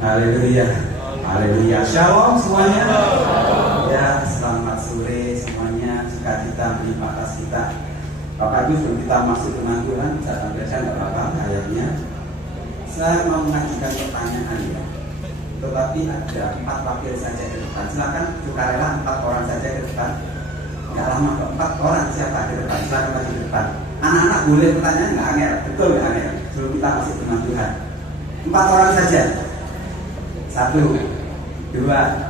Haleluya, haleluya. Shalom semuanya. Ya, selamat sore semuanya. Sukacita melimpah atas kita. Bapak Ibu, sebelum kita masuk ke Tuhan, saya tampilkan beberapa ayatnya. Saya mau mengajukan pertanyaan ya. Tetapi ada 4 wakil saja ke depan. Silakan sukarela 4 orang saja ke depan. Nggak lama kok, 4 orang siapa ke depan. Silakan maju ke depan. Anak-anak boleh pertanyaan, nggak angel, betul nggak angel? Sebelum kita masuk ke Tuhan. 4 orang saja. 1, 2,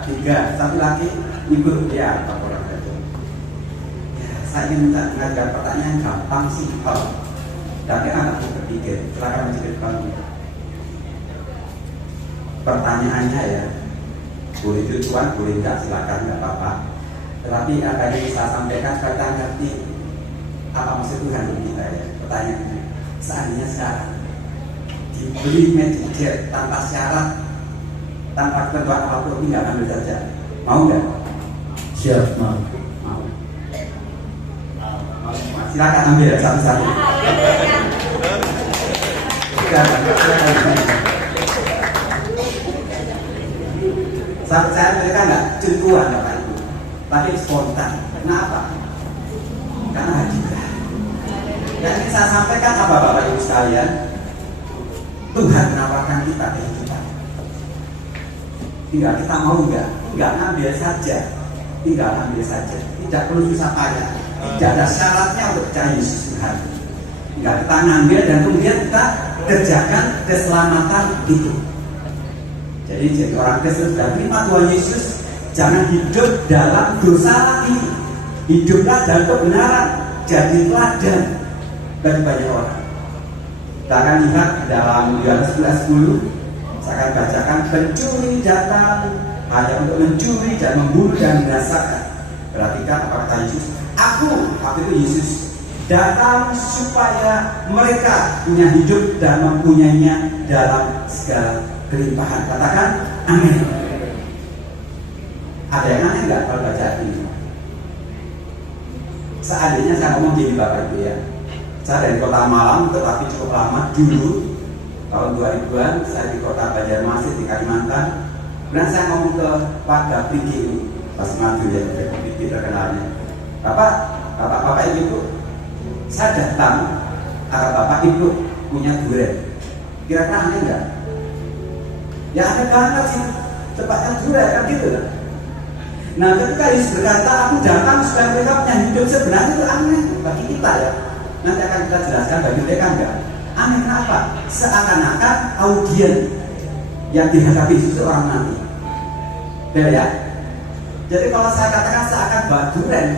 3, 1 lagi ikut ya 4 orang saja. Ya, saya ingin mengajukan pertanyaan gampang simpel. Tapi anak berpikir. Silakan maju ke depan. Pertanyaannya ya, boleh tujuan, boleh enggak, silakan, enggak apa-apa. Tetapi apa yang saya sampaikan kita ngerti apa maksud Tuhan untuk kita ya. Pertanyaannya, seandainya sekarang diberi Medicare tanpa syarat, tanpa ketentuan apapun, tinggal ambil saja, mau enggak? Siap, mau. Silakan ambil satu-satu. Silakan. Saya mereka nggak cengkuan Bapak Ibu, tapi spontan. Kenapa? Karena hadiah. Yang ingin saya sampaikan apa Bapak Ibu sekalian? Tuhan menawarkan kita kehidupan. Tinggal kita mau nggak ambil saja. Tinggal ambil saja. Tidak perlu susah payah. Tidak ada syaratnya untuk percaya Yesus Tuhan. Tinggal kita ngambil dan kemudian kita kerjakan keselamatan itu. Jadi orang Kristen sudah terima Tuhan Yesus, jangan hidup dalam dosa lagi. Hiduplah dalam kebenaran, jadi teladan bagi banyak orang. Kita akan lihat dalam Yohanes 11:10, saya akan bacakan, pencuri datang hanya untuk mencuri dan membunuh dan membinasakan. Perhatikan apa kata Yesus. Aku itu Yesus, datang supaya mereka punya hidup dan mempunyainya dalam segala kelimpahan. Katakan amin. Ada yang aneh nggak kalau baca ini? Seandainya saya ngomong gini Bapak Ibu ya, saya dari kota Malang tetapi cukup lama dulu, tahun 2000-an saya di kota Banjarmasin di Kalimantan. Kemudian saya ngomong ke warga Prigi, pas maju ya, Prigi terkenalnya. Bapak Ibu, saya datang karena Bapak Ibu punya durian. Kira-kira aneh nggak? Ya ada banget sih, cepatnya durian kan gitu lah. Nah ketika Yesus berkata aku datang supaya mereka punya hidup, sebenarnya itu aneh bagi kita ya. Nanti akan kita jelaskan bagi mereka enggak. Aneh kenapa? Seakan-akan audien yang dihadapi Yesus itu orang mati. Benar ya? Jadi kalau saya katakan seakan bawa durian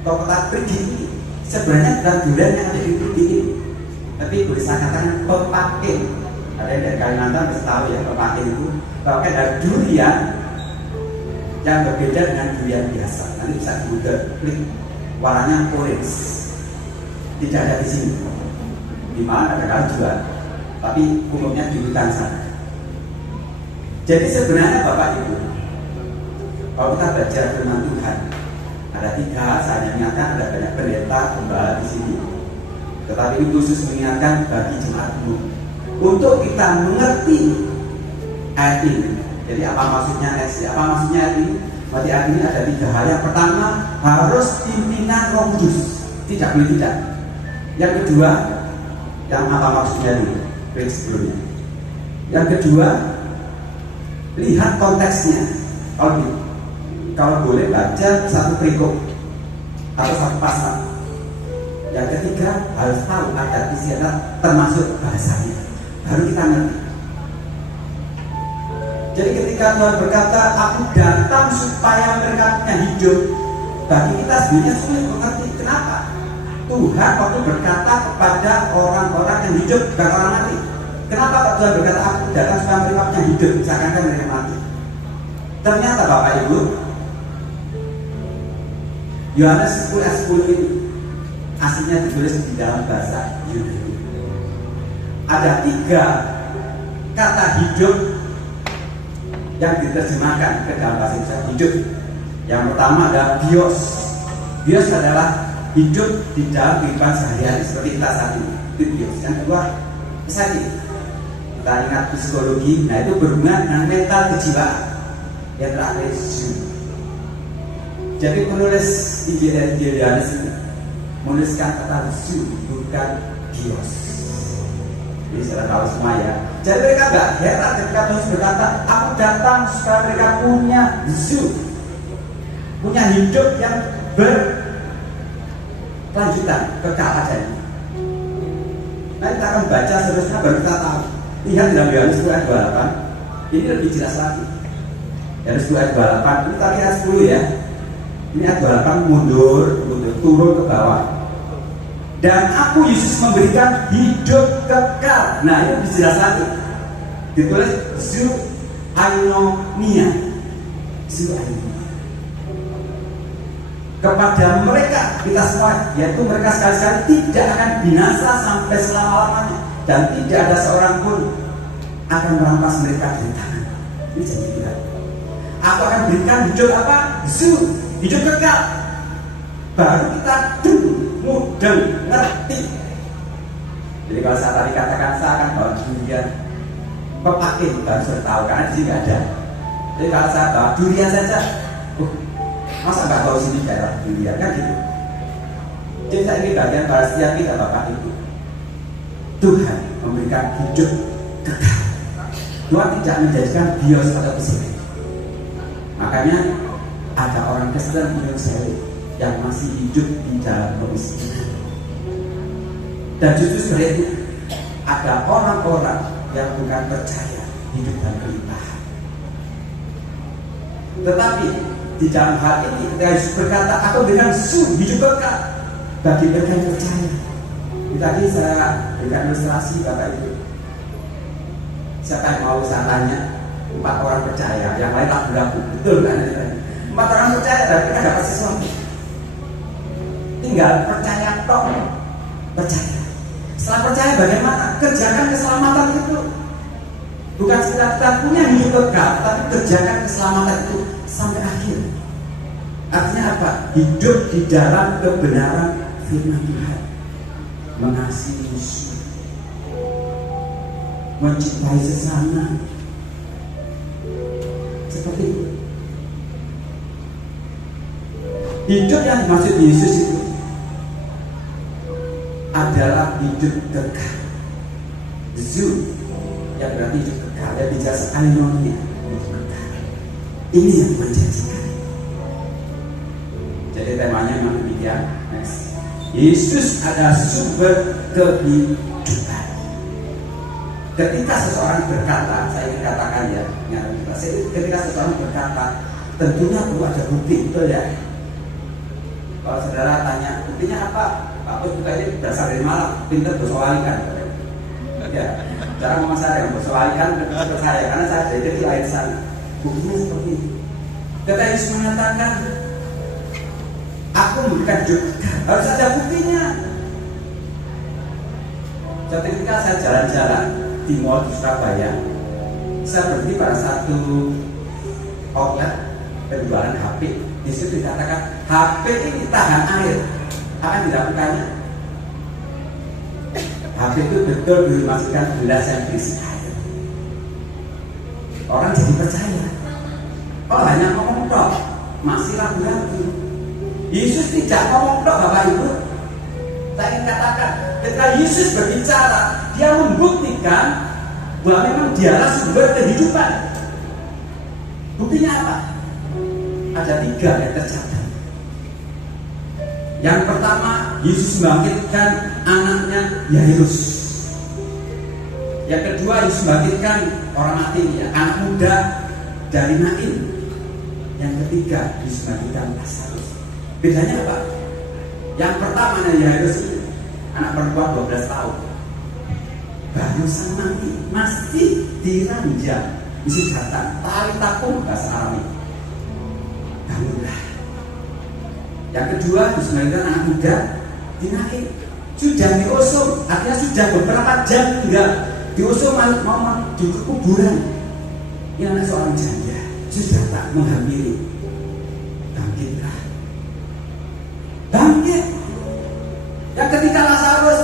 atau kota Pergi ini, sebenarnya bukan durian yang ada di Pergi ini, tapi boleh saya katakan pepake. Ada yang dari Kalimantan harus tahu ya, pepake itu pepake dari durian yang berbeda dengan durian biasa. Nanti bisa dibuka, klik warnanya orange. Tidak ada di sini. Di mana ada kali jual, tapi umumnya di hutan sana. Jadi sebenarnya Bapak Ibu, kalau kita belajar firman Tuhan, ada 3, saya ingatkan ada banyak pendeta, gembala di sini. Tetapi ini khusus mengingatkan bagi jemaat umum untuk kita mengerti ayat ini. Jadi apa maksudnya ayat ini? Apa maksudnya ayat ini? Berarti ayat ini ada 3 hal. Yang pertama, harus pimpinan Roh Kudus. Tidak boleh tidak. Yang kedua, yang apa maksudnya ini? Baik sebelumnya. Yang kedua, lihat konteksnya. Kalau boleh baca satu perikop atau satu pasal. Yang ketiga, harus tahu adat istiadat termasuk bahasanya. Baru kita ngerti. Jadi ketika Tuhan berkata, aku datang supaya mereka punya hidup, bagi kita sebenarnya sulit mengerti. Kenapa? Tuhan waktu berkata kepada orang-orang yang hidup, bukan orang mati. Kenapa Pak Tuhan berkata, aku datang supaya mereka punya hidup, seakan-akan mereka mati? Ternyata Bapak Ibu, Yohanes 10:10 ini aslinya ditulis di dalam bahasa Yunani. Ada 3 kata hidup yang diterjemahkan ke dalam bahasa Indonesia hidup. Yang pertama adalah bios. Bios adalah hidup di dalam kehidupan sehari-hari seperti kita saat ini. Itu bios. Yang kedua, exciting. kita ingat psikologi, nah itu berhubungan dengan mental kejiwaan. Yang terakhir Zu. Jadi penulis Injil Yohanes ini menuliskan kata Zu, bukan bios. Jadi sudah tahu semua ya. Jadi mereka gak heran ketika Tuhan berkata, aku datang supaya mereka punya Zu, punya hidup yang berkelanjutan, kekal adanya. Nah kita akan baca seterusnya baru kita tahu. Lihat dalam Yohanes 2 ayat 28, ini lebih jelas lagi. Yohanes 2 ayat 28, ini tadi ayat 10 ya. Ini ayat 28 mundur, turun ke bawah. Dan aku Yesus memberikan hidup kekal. Nah ini lebih jelas lagi. Ditulis Zu Ainomia. Zu Ainomia. Kepada mereka, kita semua, yaitu mereka sekali-sekali tidak akan binasa sampai selama-lamanya, dan tidak ada seorang pun akan merampas mereka dari tangan. Ini janji Tuhan. Aku akan berikan hidup apa? Zu, hidup kekal. Baru kita mudeng, ngerti. Jadi kalau saya tadi katakan saya akan bawa durian, pepakai baru sudah tahu karena di sini nggak ada. Jadi kalau saya bawa durian saja, masa nggak tahu sini daerah durian kan gitu. Jadi saya ini bagian para setiap kita Bapak Ibu. Tuhan memberikan hidup kekal. Tuhan tidak menjadikan bios atau psikik. Makanya ada orang Kristen yang masih hidup di dalam kemiskinan. Dan justru sebaliknya ada orang-orang yang bukan percaya hidup dalam kelimpahan. Tetapi di dalam hal ini Yesus berkata, aku berikan Zu, hidup kekal bagi mereka yang percaya. Tadi saya berikan ilustrasi Bapak Ibu. Siapa yang mau saya tanya? 4 orang percaya, yang lain tak berlaku. Betul kan? 4 orang percaya dan mereka dapat sesuatu. Tinggal percaya toh. Percaya. Setelah percaya bagaimana? Kerjakan keselamatan itu. Bukan sekedar kita punya hidup kekal, tapi kerjakan keselamatan itu sampai akhir. Artinya apa? Hidup di dalam kebenaran firman Tuhan, mengasihi musuh, mencintai sesama, seperti itu. Hidup yang dimaksud Yesus itu adalah hidup kekal. Zu yang berarti hidup kekal, dan dijelasin Ainomia, hidup kekal. Ini yang menjanjikan. Jadi temanya memang demikian. Next. Yesus adalah sumber kehidupan. Ketika seseorang berkata, saya ingin katakan ya, ketika seseorang berkata, tentunya perlu ada bukti, betul ya? Kalau saudara tanya, buktinya apa? Pak Bos bukannya berasal dari Malang, pintar bersoalikan. Ya, cara mama saya yang bersoalikan ke saya, karena saya dari kecil lahir sana. Buktinya seperti itu. Ketika Yesus mengatakan, aku memberikan hidup, harus ada buktinya. Suatu ketika saya jalan-jalan di mall di Surabaya, saya berhenti pada satu outlet penjualan HP. Di situ dikatakan HP ini tahan air. Apa yang dilakukannya? HP itu betul dimasukkan gelas yang berisi air. Orang jadi percaya. Kalau hanya ngomong tok, masih ragu-ragu. Yesus tidak ngomong tok, Bapak Ibu. Saya ingin katakan, ketika Yesus berbicara, dia membuktikan bahwa memang dialah sumber kehidupan. Buktinya apa? Ada 3 yang tercatat. Yang pertama, Yesus membangkitkan anaknya Yairus. Yang kedua, Yesus membangkitkan orang mati, ya, anak muda dari Nain. Yang ketiga, Yesus membangkitkan Lazarus. Bedanya apa? Yang pertama, Yairus itu anak perempuan 12 tahun, baru mati, masih diranjang, isi kata tali tapung bahasa Arab. Bangunlah. Yang kedua, disebutkan anak muda dinaik, sudah diusung, artinya sudah beberapa jam tinggal diusung mau di kuburan. Ini anak seorang janda, sudah tak menghampiri. Bangkitlah, bangkit. Yang ketiga Lazarus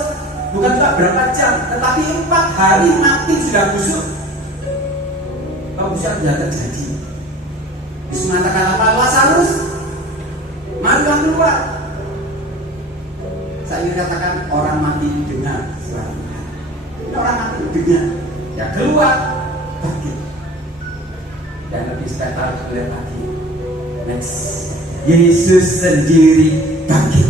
bukan cuma berapa jam, tetapi 4 hari mati sudah busuk. Kau bisa tidak terjadi. Yesus mengatakan apa? Lazarus, marilah keluar. Saya ingin katakan orang mati dengar suara Tuhan. Ini orang mati dengar, ya keluar, bangkit. Dan lebih spektakuler lagi, next, Yesus sendiri bangkit.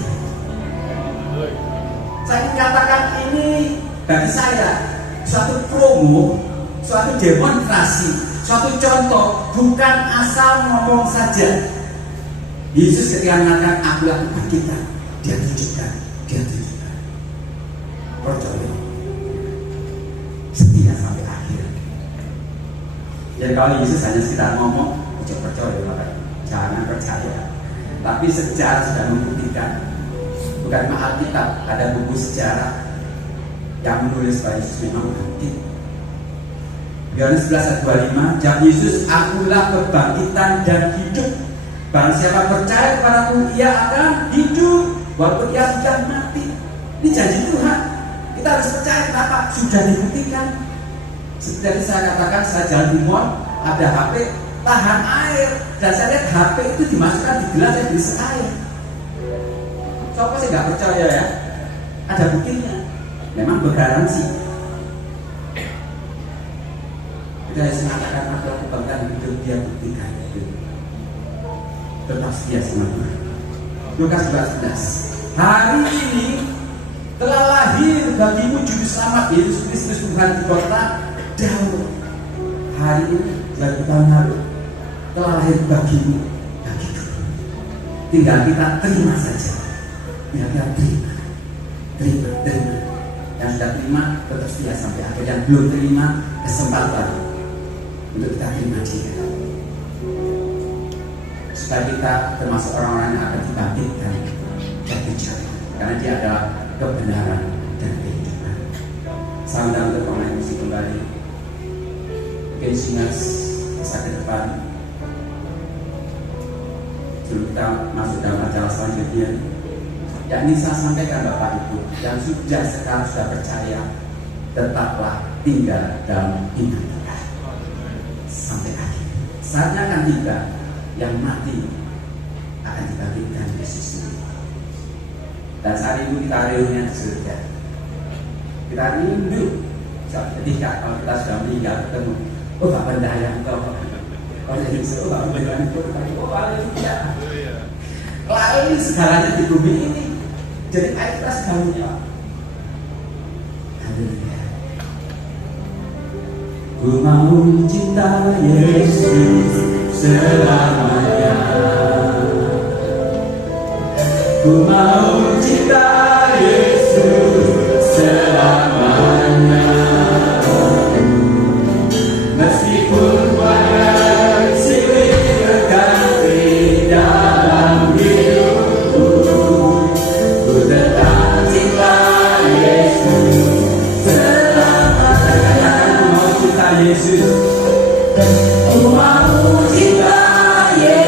Saya ingin katakan ini bagi saya suatu promo, suatu demonstrasi, suatu contoh, bukan asal ngomong saja. Yesus ketika mengatakan akulah kebangkitan, dia tunjukkan. Percaya, setia sampai akhir. Jadi kalau Yesus hanya sekedar ngomong, percaya Bapak, jangan percaya. Tapi sejarah sudah membuktikan. Bukan Alkitab, ada buku sejarah yang menulis bahwa Yesus memang bangkit. Yohanes 11 ayat 25, jawab Yesus, akulah kebangkitan dan hidup. Barang siapa percaya kepadaku, ia akan hidup walaupun ia sudah mati. Ini janji Tuhan. Kita harus percaya, kenapa? Sudah dibuktikan. Seperti saya katakan, saya jalan di mall, ada HP tahan air, dan saya lihat HP itu dimasukkan di gelas yang berisi air. Siapa sih nggak percaya ya? Ada buktinya. Memang bergaransi. Kita harus mengatakan ada kebangkitan hidup, dia buktikan itu. Tetap setia sama Tuhan. Lukas 14. Hari ini telah lahir bagimu juru selamat Yesus Kristus Tuhan di kota Daud. Hari ini 2000 tahun lalu telah lahir bagimu, bagiku. Tinggal kita terima saja. Tinggal kita terima. Yang sudah terima tetap setia sampai akhir. Yang belum terima, kesempatan untuk kita terima dia, supaya kita termasuk orang-orang yang akan dibangkitkan dari jalan, karena dia adalah kebenaran dan kehidupan. Saya undang untuk pemain musik kembali. Mungkin singers bisa ke depan sebelum kita masuk dalam acara selanjutnya. Yang ini saya sampaikan Bapak Ibu yang sekarang sudah percaya, tetaplah tinggal dalam iman kita sampai akhir. Saatnya akan tiba yang mati akan dibangkitkan Yesus sendiri. Dan saat itu kita reunian di surga. Kita rindu ketika kalau kita sudah meninggal ketemu, oh Pak Pendaya engkau, oh jadi Pak Pendaya engkau, oh haleluya. Lain segalanya di bumi ini, jadi air kita segalanya. Haleluya. Ku mau cinta Yesus selamanya. Ku mau cinta Yesus selamanya. Meskipun banyak silih berganti dalam hidupku, ku tetap cinta Yesus selamanya. Ku mau cinta Yesus. Ku mau cinta Yesus.